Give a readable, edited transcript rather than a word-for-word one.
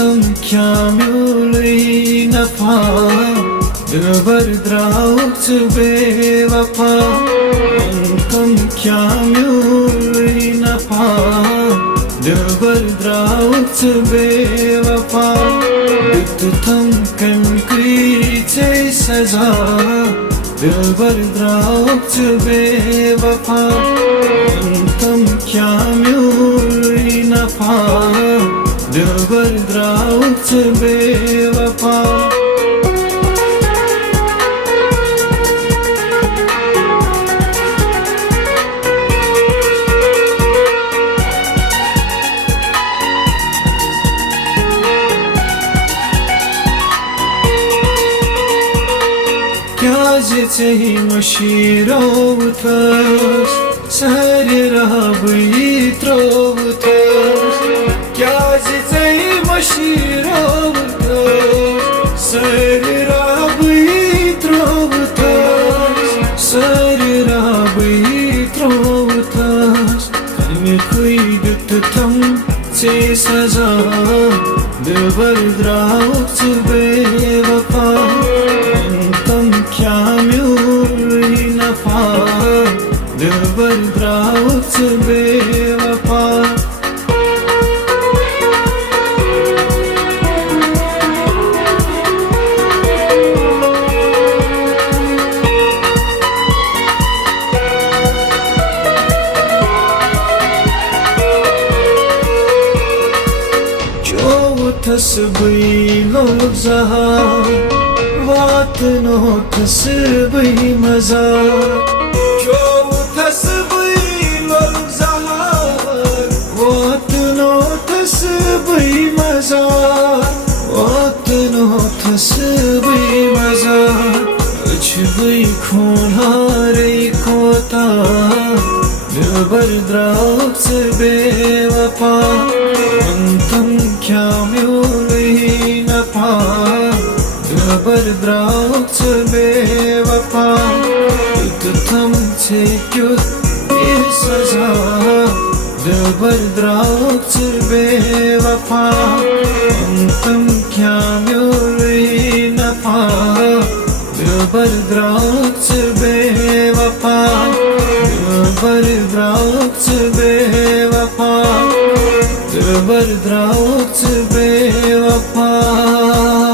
tam kamil nafa dilbar draut bewafa tam kamil nafa dilbar draut bewafa tam kan kite saza dilbar draut bewafa tam kamil nafa dilbar draut bewafa क्या चाहिए मशीरोवतस सारे राबई त्रोवतस क्या चाहिए मशीरोवतस सारे राबई त्रोवतस सारे राबई त्रोवतस कलमे खुईदत थम से सजा दिलबर द्राउत बेवफा kamil nafa dilbar draut bewafa jo tasbih log zahar वातनो तस्बी मजा जो तस्बी लोग ज़हार वातनो तस्बी मजा वातनो तस्बी मजा अजबी खूनारे कोता दिलबर द्राउत बेवफा अंतम क्या म्यूली नफा dilbar draut bewafa tam se kyut bir saza dilbar draut bewafa tam kamil nafa dilbar draut bewafa dilbar draut bewafa dilbar draut bewafa